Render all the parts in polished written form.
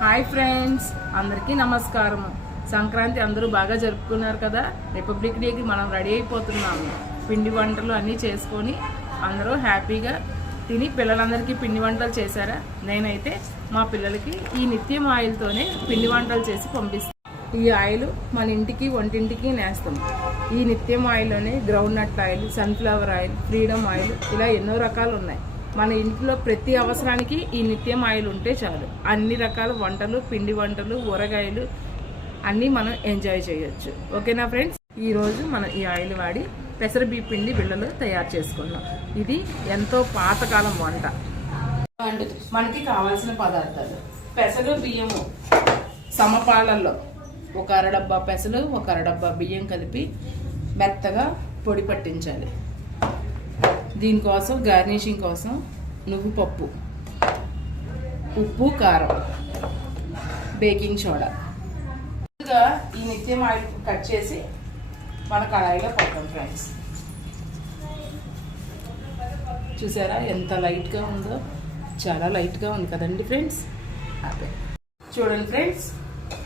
Hi friends, అందరికీ నమస్కారం. సంక్రాంతి అందరూ బాగా జరుపుకున్నారు కదా. రిపబ్లిక్ డేకి మనం రెడీ అయిపోతున్నాము. పిండి వంటలు అన్నీ చేసుకొని అందరూ హ్యాపీగా తిని పిల్లలందరికీ పిండి వంటలు చేశారా? నేనైతే మా పిల్లలకి ఈ నిత్యం ఆయిల్తోనే పిండి వంటలు చేసి పంపిస్తాను. ఈ ఆయిల్ మన ఇంటికి వంటింటికి నేస్తాం. ఈ నిత్యం ఆయిల్లోనే groundnut oil, sunflower oil, freedom oil, ఇలా ఎన్నో రకాలు ఉన్నాయి. మన ఇంట్లో ప్రతి అవసరానికి ఈ నిత్యం ఆయిల్ ఉంటే చాలు. అన్ని రకాల వంటలు, పిండి వంటలు, ఊరగాయలు అన్నీ మనం ఎంజాయ్ చేయొచ్చు. ఓకేనా ఫ్రెండ్స్? ఈరోజు మనం ఈ ఆయిల్ వాడి పెసర బియ్య పిండి బిళ్ళలు తయారు చేసుకున్నాం. ఇది ఎంతో పాతకాలం వంట. మనకి కావాల్సిన పదార్థాలు: పెసరు బియ్యము సమపాలల్లో ఒక అరడబ్బా పెసలు, ఒక అరడబ్బా బియ్యం కలిపి మెత్తగా పొడి పట్టించాలి. దీనికోసం గార్నిషింగ్ కోసం నువ్వు పప్పు, ఉప్పు, కారం, బేకింగ్ సోడా. ముందుగా ఈ నిత్యం ఆయిల్ కట్ చేసి మన కడాయిలో పోతాం ఫ్రెండ్స్. చూసారా ఎంత లైట్గా ఉందో? చాలా లైట్గా ఉంది కదండి ఫ్రెండ్స్. అదే చూడండి ఫ్రెండ్స్,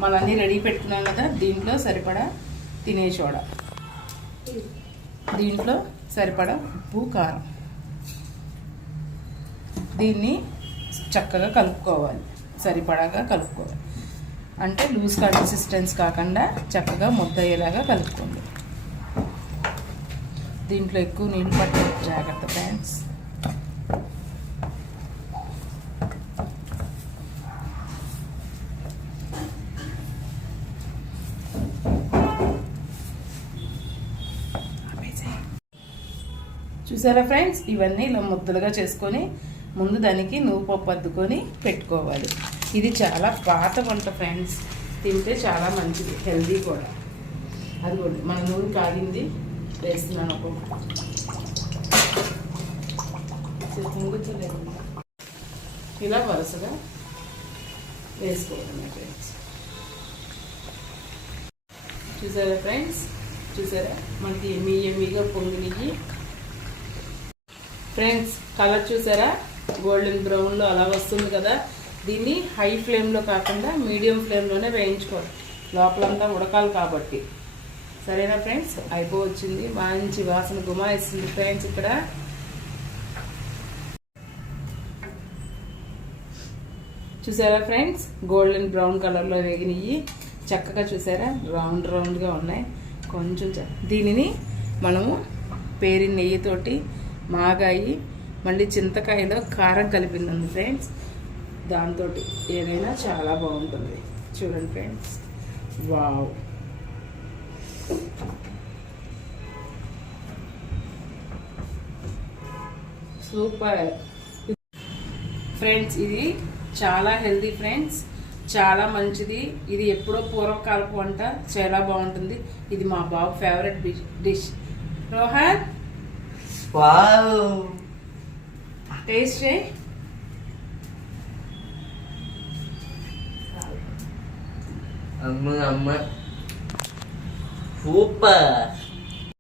మనం అన్నీ రెడీ పెట్టుకున్నాం కదా. దీంట్లో సరిపడా తినే సోడా, దీంట్లో సరిపడా ఉప్పు, కారం. దీన్ని చక్కగా కలుపుకోవాలి. సరిపడాగా కలుపుకోవాలి అంటే లూజ్ కన్సిస్టెన్సీ కాకుండా చక్కగా ముద్ద అయ్యేలాగా కలుపుకోండి. దీంట్లో ఎక్కువ నీళ్ళు పట్టే జాగ్రత్త ఫ్రెండ్స్. చూసారా ఫ్రెండ్స్, ఇవన్నీ ఇలా ముద్దలుగా చేసుకొని ముందు దానికి నువ్వు పప్పు అద్దుకొని పెట్టుకోవాలి. ఇది చాలా పాత వంట ఫ్రెండ్స్. తింటే చాలా మంచిది, హెల్దీ కూడా. అది కూడా మన నూనె కాగింది వేస్తున్నాను. ఇలా వరుసగా వేసుకోవడమే ఫ్రెండ్స్. చూసారా ఫ్రెండ్స్, చూసారా మనకి ఎమ్మీగా పొంగినవి ఫ్రెండ్స్. కలర్ చూసారా? గోల్డెన్ బ్రౌన్లో అలా వస్తుంది కదా. దీన్ని హై ఫ్లేమ్లో కాకుండా మీడియం ఫ్లేమ్లోనే వేయించుకోవాలి. లోపలంతా ఉడకాలి కాబట్టి. సరేనా ఫ్రెండ్స్? అయిపోవచ్చింది. మంచి వాసన గుమాయిస్తుంది ఫ్రెండ్స్. ఇక్కడ చూసారా ఫ్రెండ్స్, గోల్డెన్ బ్రౌన్ కలర్లో వేగినవి చక్కగా. చూసారా? రౌండ్గా ఉన్నాయి. కొంచెం దీనిని మనము పేరిన నెయ్యితోటి మాగాయి, మళ్ళీ చింతకాయలో కారం కలిపింది ఫ్రెండ్స్. దాంతో ఏదైనా చాలా బాగుంటుంది. చూడండి ఫ్రెండ్స్, వావ్! Super friends. ఇది చాలా హెల్దీ ఫ్రెండ్స్, చాలా మంచిది. ఇది ఎప్పుడో పూర్వకాలపు వంట, చాలా బాగుంటుంది. ఇది మా బాబు favourite dish. Rohan, wow! Taste చేయి. అమ్మ సూపర్.